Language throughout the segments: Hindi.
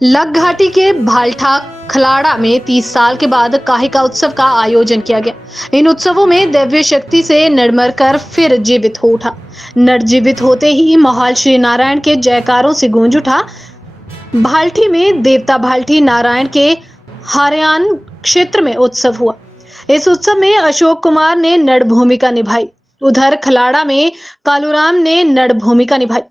लग घाटी के भालठा खलाड़ा में 30 साल के बाद काहिका उत्सव का आयोजन किया गया। इन उत्सवों में दैवीय शक्ति से नड़मर कर फिर जीवित हो उठा। नर जीवित होते ही माहौल श्री नारायण के जयकारों से गूंज उठा। भालठी में देवता भालठी नारायण के हारयान क्षेत्र में उत्सव हुआ। इस उत्सव में अशोक कुमार ने नड़ भूमिका निभाई। उधर खलाड़ा में कालूराम ने नड़ भूमिका निभाई।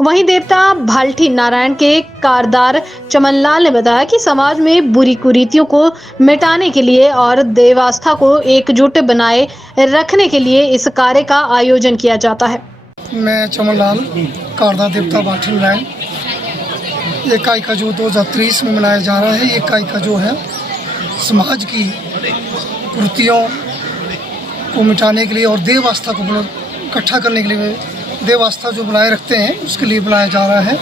वहीं देवता भालठी नारायण के कारदार चमनलाल ने बताया कि समाज में बुरी कुरीतियों को मिटाने के लिए और देवास्था को एकजुट बनाए रखने के लिए इस कार्य का आयोजन किया जाता है। मैं चमनलाल कारदार देवता भालठी नारायण, ये कायका जो 2023 में मनाया जा रहा है, ये कायका जो है समाज की कुरीतियों को मिटाने के लिए और देवास्था को इकट्ठा करने के लिए, देवास्था जो बनाए रखते हैं उसके लिए बनाया जा रहा है।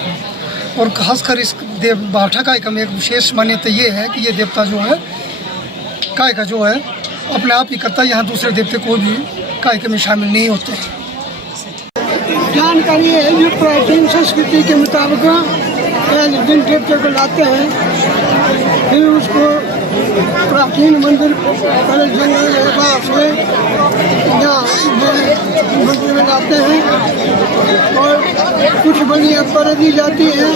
और खासकर इस देव भालठा कायका में एक विशेष मान्यता ये है कि ये देवता जो है कायका जो है अपने आप ही करता है, यहाँ दूसरे देवते कोई भी कायके में शामिल नहीं होते। जानकारी है जो प्राचीन संस्कृति के मुताबिक पहले दिन देवते को लाते हैं, फिर उसको प्राचीन मंदिर पहले जंगल के पास में यहाँ मंदिर में लाते हैं और कुछ बलि पर दी जाती है,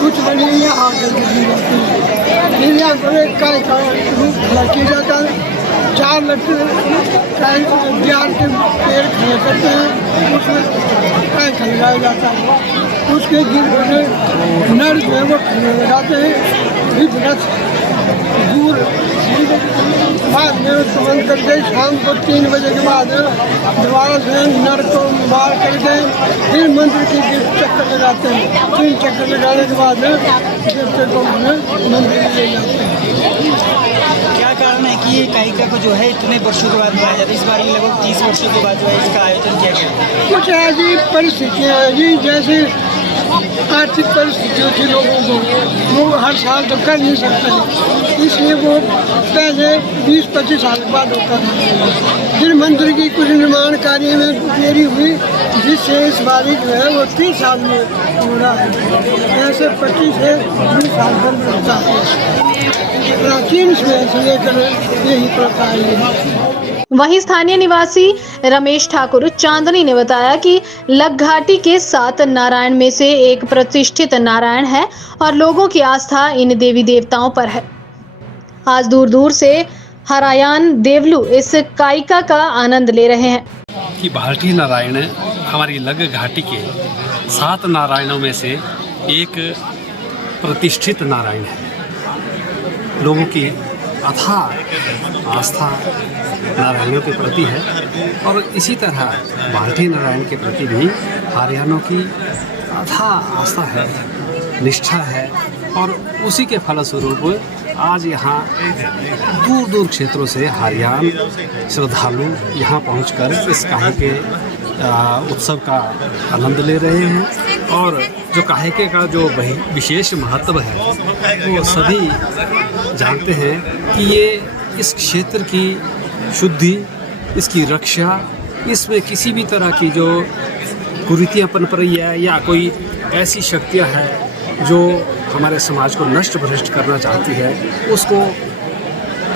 कुछ बलि यहाँ आकर दी जाती है। फिर यहाँ पर एक गाय का रूप खड़ा किया जाता है, 4 लट्टू ज्ञान के पेड़ खड़े करते हैं, उसमें गाय खा लगाया जाता है। उसके गिर नर जो है वो खड़े लगाते हैं, फिर रथ दूर बाद में उसको बंद करके शाम को 3 बजे के बाद दोबारा से नर को मार करके फिर मंदिर के चक्कर लगाते हैं। 3 चक्कर लगाने के बाद देवते को मंदिर में ले जाते हैं। क्या कारण है कि ये कायका को जो है इतने वर्षों के बाद मनाया जाता है? इस बार लगभग 30 वर्षों के बाद जो है इसका आयोजन किया गया। कुछ ऐसी परिस्थितियाँ हैं जी, जैसे आर्थिक परिस्थितियों थी लोगों को, वो हर साल तो कर नहीं सकते, इसलिए वो पहले 20-25 साल के बाद होता था। फिर मंदिर की कुछ निर्माण कार्य में देरी हुई, जिससे इस बारी जो है वो 30 साल में हो रहा है। ऐसे 25 से 20 साल बंद रहता है। प्राचीन से लेकर यही प्रथा है। वहीं स्थानीय निवासी रमेश ठाकुर चांदनी ने बताया कि लग घाटी के 7 नारायण में से एक प्रतिष्ठित नारायण है और लोगों की आस्था इन देवी देवताओं पर है। आज दूर दूर से हरायान देवलू इस कायका का आनंद ले रहे हैं। कि भालठी नारायण हमारी लग घाटी के 7 नारायणों में से एक प्रतिष्ठित नारायण है। लोगों की अथाह आस्था नारायणों के प्रति है और इसी तरह भालठी नारायण के प्रति भी हरियाणों की अथाह आस्था है, निष्ठा है और उसी के फलस्वरूप आज यहाँ दूर दूर क्षेत्रों से हरियाण श्रद्धालु यहाँ पहुँचकर इस काहे के उत्सव का आनंद ले रहे हैं। और जो काहे का जो विशेष महत्व है वो सभी जानते हैं कि ये इस क्षेत्र की शुद्धि, इसकी रक्षा, इसमें किसी भी तरह की जो कुरीतियाँ पनप रही है या कोई ऐसी शक्तियाँ हैं जो हमारे समाज को नष्ट भ्रष्ट करना चाहती है, उसको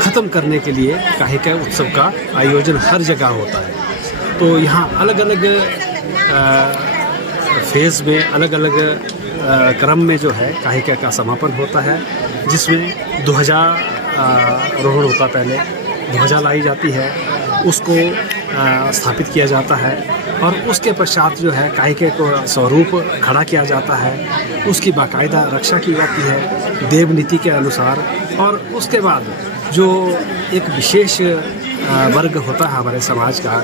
ख़त्म करने के लिए काहे का उत्सव का आयोजन हर जगह होता है। तो यहाँ अलग अलग फेज़ में अलग अलग क्रम में जो है काहिका का समापन होता है, जिसमें ध्वजा रोहण होता, पहले ध्वजा लाई जाती है, उसको स्थापित किया जाता है और उसके पश्चात जो है काहिके को स्वरूप खड़ा किया जाता है, उसकी बाकायदा रक्षा की जाती है देव नीति के अनुसार। और उसके बाद जो एक विशेष वर्ग होता है हमारे समाज का,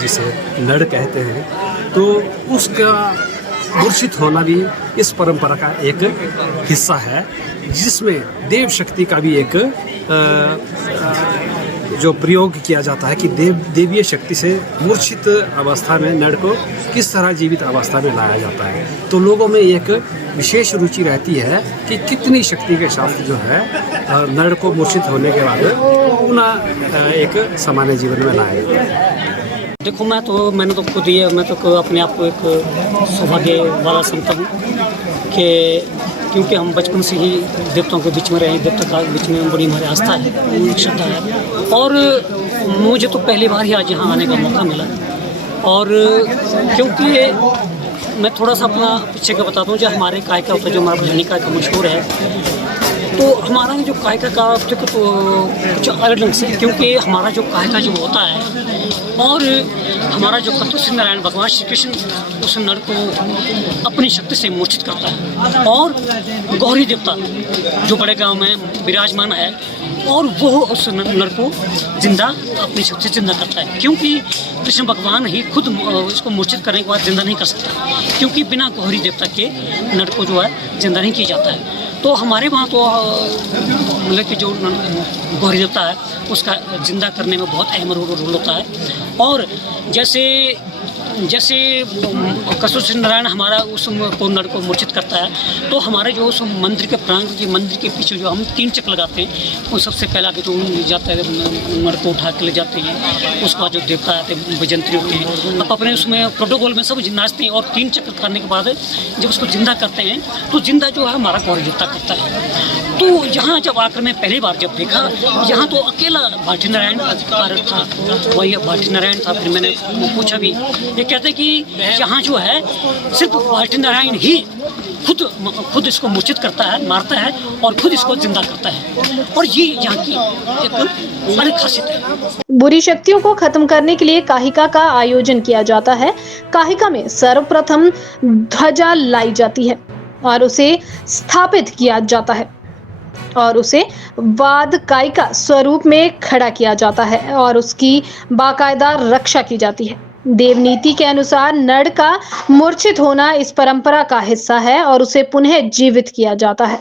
जिसे नड़ कहते हैं, तो उसका मूर्छित होना भी इस परंपरा का एक हिस्सा है, जिसमें देव शक्ति का भी एक जो प्रयोग किया जाता है कि देवीय शक्ति से मूर्छित अवस्था में नर को किस तरह जीवित अवस्था में लाया जाता है। तो लोगों में एक विशेष रुचि रहती है कि कितनी शक्ति के साथ जो है नर को मूर्छित होने के बाद पुनः एक सामान्य जीवन में लाया जाता है। देखो मैंने तो खुद ही मैं तो अपने आप को एक सौभाग्य वाला समझता हूँ कि क्योंकि हम बचपन से ही देवताओं के बीच में रहे, देवता का बीच में बड़ी हमारी आस्था है, श्रद्धा है। और मुझे तो पहली बार ही आज यहाँ आने का मौका मिला। और क्योंकि मैं थोड़ा सा अपना पीछे का बताता हूँ, जो हमारे कायका होता है, जो हमारा भजनी कायका मशहूर है, तो हमारा जो कायका का तो कुछ अलग ढंग से, क्योंकि हमारा जो कायका जो होता है और हमारा जो कतुष नारायण भगवान श्री कृष्ण उस नर को अपनी शक्ति से मूर्छित करता है, और गौरी देवता जो बड़े गांव में विराजमान है और वो उस नर को जिंदा अपनी शक्ति से जिंदा करता है, क्योंकि कृष्ण भगवान ही खुद उसको मूर्छित करने के बाद जिंदा नहीं कर सकता, क्योंकि बिना गौरी देवता के नर को जो है जिंदा नहीं किया जाता है। तो हमारे वहाँ तो मतलब कि जो गौरी देवता है उसका जिंदा करने में बहुत अहम रोल होता है। और जैसे कसूर नारायण हमारा उस को नर को मूर्छित करता है, तो हमारे जो उस मंदिर के प्रांगण के मंदिर के पीछे जो हम 3 चक्र लगाते हैं, वो सबसे पहला के जो जाता है नर को उठा के ले जाते हैं, उसके बाद जो देवता आते हैं भजंत्री होते हैं, अब अपने उसमें प्रोटोकॉल में सब नाचते हैं, और 3 चक्र करने के बाद जब उसको जिंदा करते हैं तो जिंदा जो है हमारा गौरी देवता करता है। तो यहाँ जब आकर मैं पहली बार जब देखा, यहाँ तो अकेला भाटी नारायण अधिकार था, वही भाटी नारायण था। फिर मैंने पूछा भी, ये कहते कि यहाँ जो है सिर्फ भाटी नारायण ही खुद इसको मूर्छित करता है, मारता है और खुद इसको जिंदा करता है, और ये यहाँ की एक अलग खासियत है। बुरी शक्तियों को खत्म करने के लिए काहिका का आयोजन किया जाता है। काहिका में सर्वप्रथम ध्वजा लाई जाती है और उसे स्थापित किया जाता है, और उसे वाद कायिका स्वरूप में खड़ा किया जाता है और उसकी बाकायदा रक्षा की जाती है। देवनीति के अनुसार नर का मूर्छित होना इस परंपरा का हिस्सा है और उसे पुनः जीवित किया जाता है।